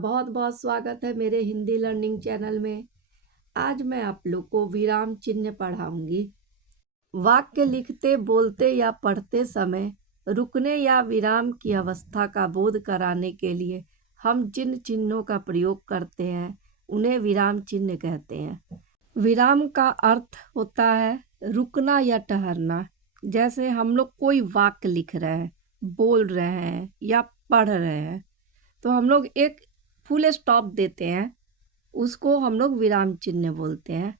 बहुत बहुत स्वागत है मेरे हिंदी लर्निंग चैनल में। आज मैं आप लोग को विराम चिन्ह पढ़ाऊंगी। वाक्य लिखते, बोलते या पढ़ते समय रुकने या विराम की अवस्था का बोध कराने के लिए हम जिन चिन्हों का प्रयोग करते हैं उन्हें विराम चिन्ह कहते हैं। विराम का अर्थ होता है रुकना या ठहरना। जैसे हम लोग कोई वाक्य लिख रहे हैं, बोल रहे हैं या पढ़ रहे हैं तो हम लोग एक फुल स्टॉप देते हैं, उसको हम लोग विराम चिन्ह बोलते हैं।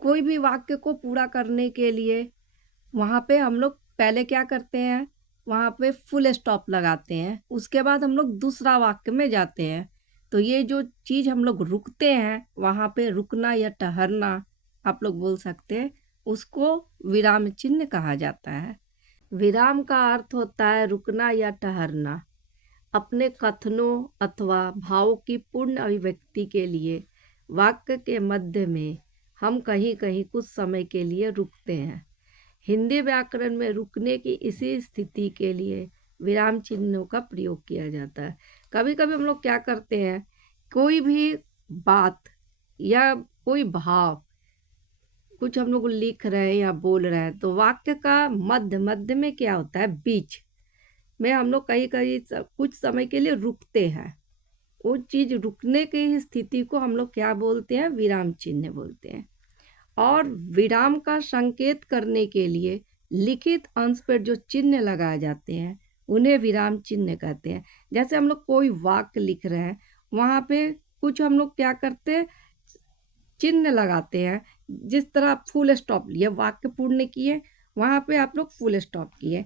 कोई भी वाक्य को पूरा करने के लिए वहाँ पे हम लोग पहले क्या करते हैं, वहाँ पे फुल स्टॉप लगाते हैं, उसके बाद हम लोग दूसरा वाक्य में जाते हैं। तो ये जो चीज़ हम लोग रुकते हैं, वहाँ पे रुकना या ठहरना आप लोग बोल सकते हैं, उसको विराम चिन्ह कहा जाता है। विराम का अर्थ होता है रुकना या ठहरना। अपने कथनों अथवा भावों की पूर्ण अभिव्यक्ति के लिए वाक्य के मध्य में हम कहीं कहीं कुछ समय के लिए रुकते हैं। हिंदी व्याकरण में रुकने की इसी स्थिति के लिए विराम चिन्हों का प्रयोग किया जाता है। कभी कभी हम लोग क्या करते हैं, कोई भी बात या कोई भाव कुछ हम लोग लिख रहे हैं या बोल रहे हैं, तो वाक्य का मध्य में क्या होता है, बीच में हम लोग कहीं कहीं कुछ समय के लिए रुकते हैं। वो चीज़ रुकने की स्थिति को हम लोग क्या बोलते हैं, विराम चिन्ह बोलते हैं। और विराम का संकेत करने के लिए लिखित अंश पर जो चिन्ह लगाए जाते हैं उन्हें विराम चिन्ह कहते हैं। जैसे हम लोग कोई वाक्य लिख रहे हैं, वहाँ पे कुछ हम लोग क्या करते हैं, चिन्ह लगाते हैं। जिस तरह आप फुल स्टॉप लिए, वाक्य पूर्ण किए, वहाँ पे आप लोग फुल स्टॉप किए।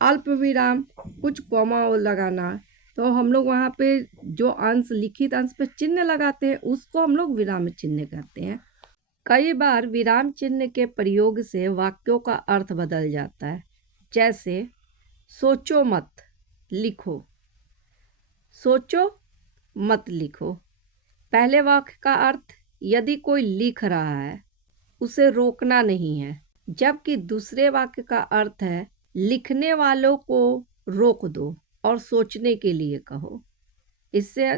अल्प विराम, कुछ कॉमा लगाना, तो हम लोग वहाँ पे जो अंश, लिखित अंश पे चिन्ह लगाते हैं उसको हम लोग विराम चिन्ह कहते हैं। कई बार विराम चिन्ह के प्रयोग से वाक्यों का अर्थ बदल जाता है। जैसे सोचो मत लिखो, सोचो मत लिखो। पहले वाक्य का अर्थ, यदि कोई लिख रहा है उसे रोकना नहीं है, जबकि दूसरे वाक्य का अर्थ है लिखने वालों को रोक दो और सोचने के लिए कहो। इससे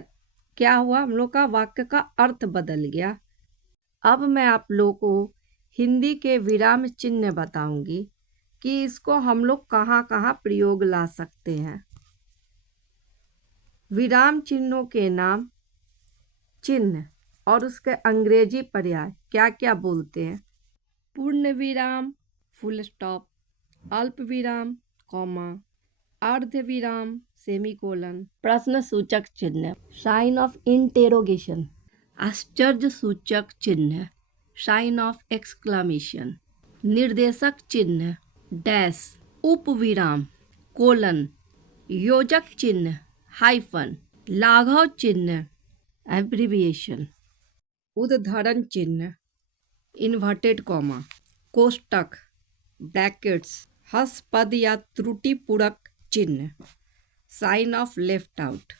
क्या हुआ, हम लोग का वाक्य का अर्थ बदल गया। अब मैं आप लोगों को हिंदी के विराम चिन्ह बताऊंगी कि इसको हम लोग कहाँ कहाँ प्रयोग ला सकते हैं। विराम चिन्हों के नाम, चिन्ह और उसके अंग्रेजी पर्याय क्या क्या बोलते हैं। पूर्ण विराम फुल स्टॉप, अल्प विराम कॉमा, अर्ध विराम सेमीकोलन, प्रश्न सूचक चिन्ह साइन ऑफ इंटेरोगेशन, आश्चर्य सूचक चिन्ह साइन ऑफ एक्सक्लामेशन, निर्देशक चिन्ह डैश, उपविराम कोलन, योजक चिन्ह हाइफन, लाघव चिन्ह एब्रिविएशन, उद्धरण चिन्ह इन्वर्टेड कॉमा, कोष्टक ब्रैकेट्स, हस पद या त्रुटिपूरक चिन्ह साइन ऑफ लेफ्ट आउट,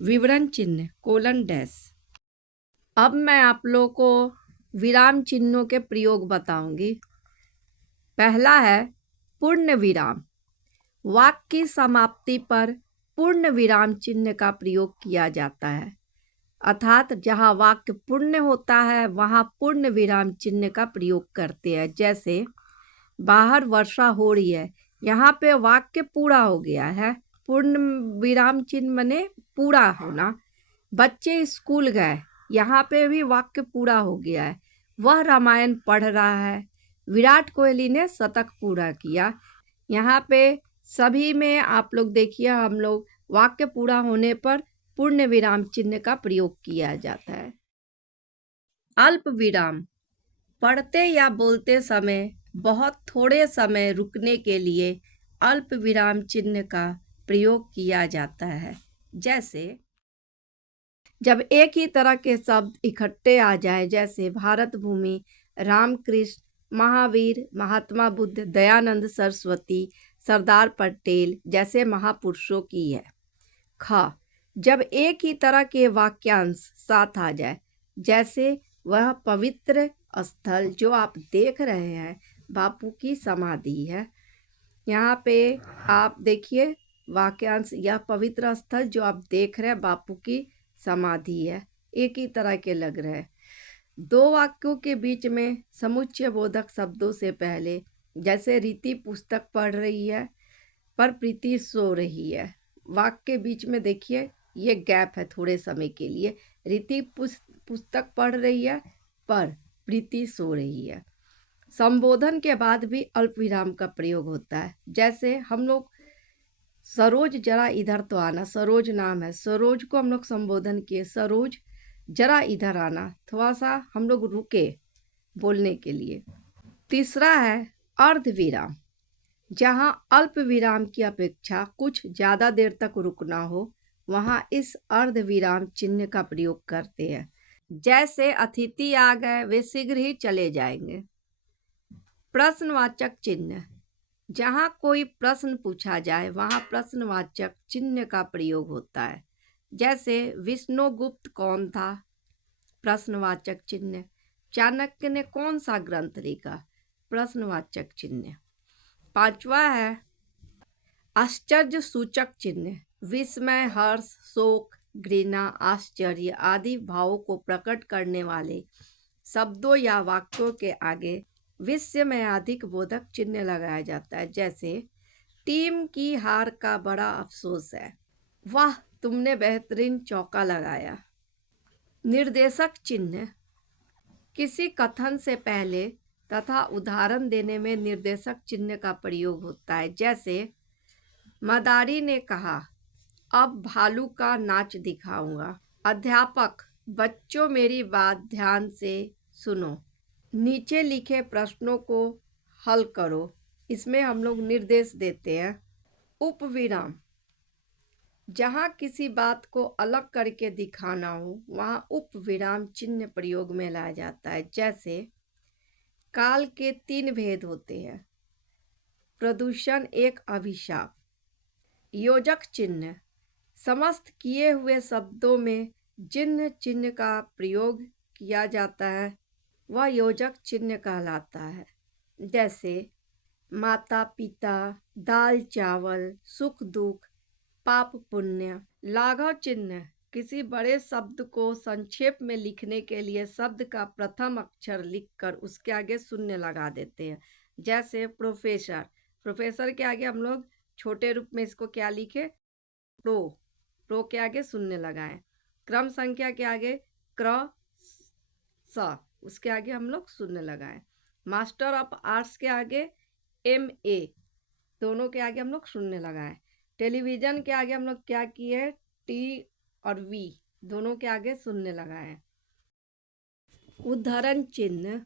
विवरण चिन्ह कोलन डैश। अब मैं आप लोगों को विराम चिन्हों के प्रयोग बताऊंगी। पहला है पूर्ण विराम। वाक्य की समाप्ति पर पूर्ण विराम चिन्ह का प्रयोग किया जाता है, अर्थात जहाँ वाक्य पूर्ण होता है वहाँ पूर्ण विराम चिन्ह का प्रयोग करते हैं। जैसे बाहर वर्षा हो रही है, यहाँ पे वाक्य पूरा हो गया है, पूर्ण विराम चिन्ह मने पूरा होना। बच्चे स्कूल गए, यहाँ पे भी वाक्य पूरा हो गया है। वह रामायण पढ़ रहा है, विराट कोहली ने शतक पूरा किया। यहाँ पे सभी में आप लोग देखिए, हम लोग वाक्य पूरा होने पर पूर्ण विराम चिन्ह का प्रयोग किया जाता है। अल्प विराम, पढ़ते या बोलते समय बहुत थोड़े समय रुकने के लिए अल्प विराम चिन्ह का प्रयोग किया जाता है। जैसे जब एक ही तरह के शब्द इकट्ठे आ जाए, जैसे भारत भूमि, रामकृष्ण, महावीर, महात्मा बुद्ध, दयानंद सरस्वती, सरदार पटेल जैसे महापुरुषों की है। ख, जब एक ही तरह के वाक्यांश साथ आ जाए, जैसे वह पवित्र स्थल जो आप देख रहे हैं बापू की समाधि है। यहाँ पे आप देखिए वाक्यांश, यह पवित्र स्थल जो आप देख रहे हैं बापू की समाधि है, एक ही तरह के लग रहे हैं। दो वाक्यों के बीच में समुच्चय बोधक शब्दों से पहले जैसे रीति पुस्तक पढ़ रही है पर प्रीति सो रही है। वाक्य के बीच में देखिए ये गैप है थोड़े समय के लिए। रीति पुस्तक पढ़ रही है पर प्रीति सो रही है। संबोधन के बाद भी अल्प विराम का प्रयोग होता है। जैसे हम लोग सरोज जरा इधर तो आना, सरोज नाम है, सरोज को हम लोग संबोधन किए, सरोज जरा इधर आना, थोड़ा सा हम लोग रुके बोलने के लिए। तीसरा है अर्ध विराम, जहाँ अल्प विराम की अपेक्षा कुछ ज़्यादा देर तक रुकना हो वहाँ इस अर्ध विराम चिन्ह का प्रयोग करते हैं। जैसे अतिथि आ गए, वे शीघ्र ही चले जाएंगे। प्रश्नवाचक चिन्ह, जहाँ कोई प्रश्न पूछा जाए वहाँ प्रश्नवाचक चिन्ह का प्रयोग होता है। जैसे विष्णुगुप्त कौन था, प्रश्नवाचक चिन्ह। चाणक्य ने कौन सा ग्रंथ लिखा, प्रश्नवाचक चिन्ह। पांचवा है आश्चर्य सूचक चिन्ह, विस्मय, हर्ष, शोक, घृणा, आश्चर्य आदि भावों को प्रकट करने वाले शब्दों या वाक्यों के आगे विस्मयादिक बोधक चिन्ह लगाया जाता है। जैसे टीम की हार का बड़ा अफसोस है, वाह तुमने बेहतरीन चौका लगाया। निर्देशक चिन्ह, किसी कथन से पहले तथा उदाहरण देने में निर्देशक चिन्ह का प्रयोग होता है। जैसे मदारी ने कहा, अब भालू का नाच दिखाऊंगा। अध्यापक, बच्चों मेरी बात ध्यान से सुनो, नीचे लिखे प्रश्नों को हल करो। इसमें हम लोग निर्देश देते हैं। उपविराम, जहाँ किसी बात को अलग करके दिखाना हो वहाँ उपविराम चिन्ह प्रयोग में लाया जाता है। जैसे काल के 3 भेद होते हैं, प्रदूषण एक अभिशाप। योजक चिन्ह, समस्त किए हुए शब्दों में जिन चिन्ह का प्रयोग किया जाता है वह योजक चिन्ह कहलाता है। जैसे माता पिता, दाल चावल, सुख दुख, पाप पुण्य। लाघव चिन्ह, किसी बड़े शब्द को संक्षेप में लिखने के लिए शब्द का प्रथम अक्षर लिखकर उसके आगे शून्य लगा देते हैं। जैसे प्रोफेसर, प्रोफेसर के आगे हम लोग छोटे रूप में इसको क्या लिखे, प्रो के आगे शून्य लगाएं। क्रम संख्या के आगे क्र स, उसके आगे हम लोग शून्य लगाएं। मास्टर ऑफ आर्ट्स के आगे MA, दोनों के आगे हम लोग शून्य लगाएं। टेलीविजन के आगे हम लोग क्या किए, T और V, दोनों के आगे शून्य लगाएं। उदाहरण चिन्ह,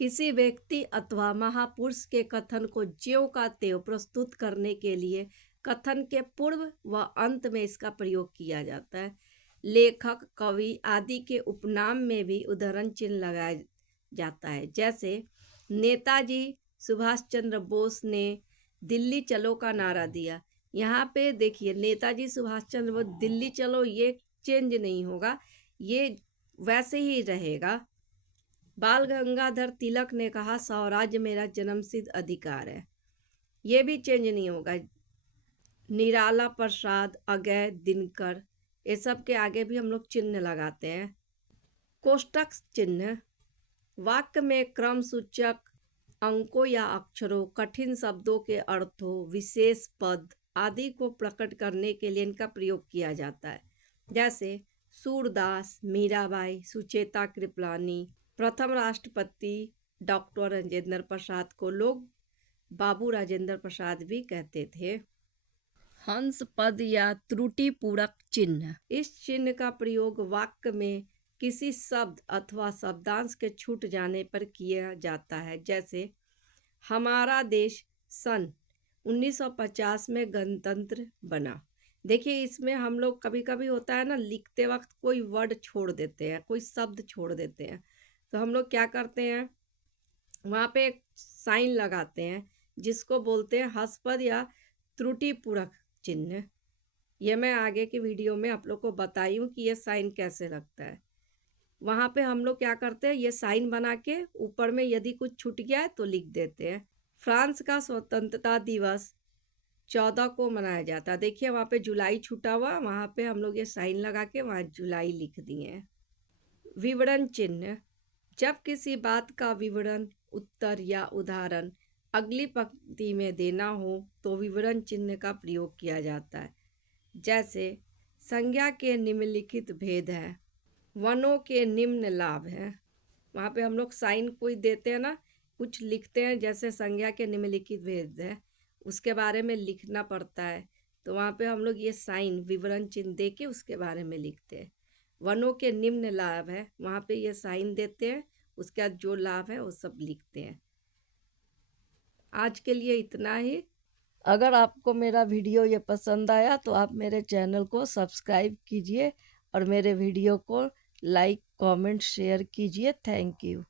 किसी व्यक्ति अथवा महापुरुष के कथन को ज्यों का त्यों प्रस्तुत करने के लिए कथन के पूर्व व अंत में इसका प्रयोग किया जाता है। लेखक, कवि आदि के उपनाम में भी उदाहरण चिन्ह लगाया जाता है। जैसे नेताजी सुभाष चंद्र बोस ने दिल्ली चलो का नारा दिया। यहाँ पे देखिए नेताजी सुभाष चंद्र बोस, दिल्ली चलो ये चेंज नहीं होगा, ये वैसे ही रहेगा। बाल गंगाधर तिलक ने कहा स्वराज्य मेरा जन्मसिद्ध अधिकार है, ये भी चेंज नहीं होगा। निराला प्रसाद, अजय दिनकर, ये सब के आगे भी हम लोग चिन्ह लगाते हैं। कोष्टक चिन्ह, वाक्य में क्रम सूचक अंकों या अक्षरों, कठिन शब्दों के अर्थों, विशेष पद आदि को प्रकट करने के लिए इनका प्रयोग किया जाता है। जैसे सूरदास, मीराबाई, सुचेता कृपलानी, प्रथम राष्ट्रपति डॉक्टर राजेंद्र प्रसाद को लोग बाबू राजेंद्र प्रसाद भी कहते थे। हंस पद या त्रुटि पूरक चिन्ह, इस चिन्ह का प्रयोग वाक्य में किसी शब्द अथवा शब्दांश के छूट जाने पर किया जाता है। जैसे हमारा देश सन 1950 में गणतंत्र बना। देखिए इसमें हम लोग कभी कभी होता है ना, लिखते वक्त कोई वर्ड छोड़ देते हैं, कोई शब्द छोड़ देते हैं, तो हम लोग क्या करते हैं, वहाँ पे एक साइन लगाते हैं जिसको बोलते हैं हंसपद या त्रुटिपूरक चिन्ह। ये मैं आगे की वीडियो में आप लोग को बताई हूँ कि ये साइन कैसे लगता है। वहाँ पे हम लोग क्या करते हैं, ये साइन बना के ऊपर में यदि कुछ छूट गया है तो लिख देते हैं। फ्रांस का स्वतंत्रता दिवस 14 को मनाया जाता है। देखिए वहाँ पे जुलाई छूटा हुआ, वहाँ पे हम लोग ये साइन लगा के वहाँ जुलाई लिख दिए हैं। विवरण चिन्ह, जब किसी बात का विवरण, उत्तर या उदाहरण अगली पंक्ति में देना हो तो विवरण चिन्ह का प्रयोग किया जाता है। जैसे संज्ञा के निम्नलिखित भेद हैं, वनों के निम्न लाभ हैं। वहाँ पे हम लोग साइन कोई देते हैं ना, कुछ लिखते हैं, जैसे संज्ञा के निम्नलिखित भेद है, उसके बारे में लिखना पड़ता है, तो वहाँ पे हम लोग ये साइन विवरण चिन्ह दे के उसके बारे में लिखते हैं। वनों के निम्न लाभ है, वहाँ पे ये साइन देते हैं, उसके बाद जो लाभ है वो सब लिखते हैं। आज के लिए इतना ही। अगर आपको मेरा वीडियो ये पसंद आया तो आप मेरे चैनल को सब्सक्राइब कीजिए और मेरे वीडियो को लाइक, कमेंट, शेयर कीजिए। Thank you.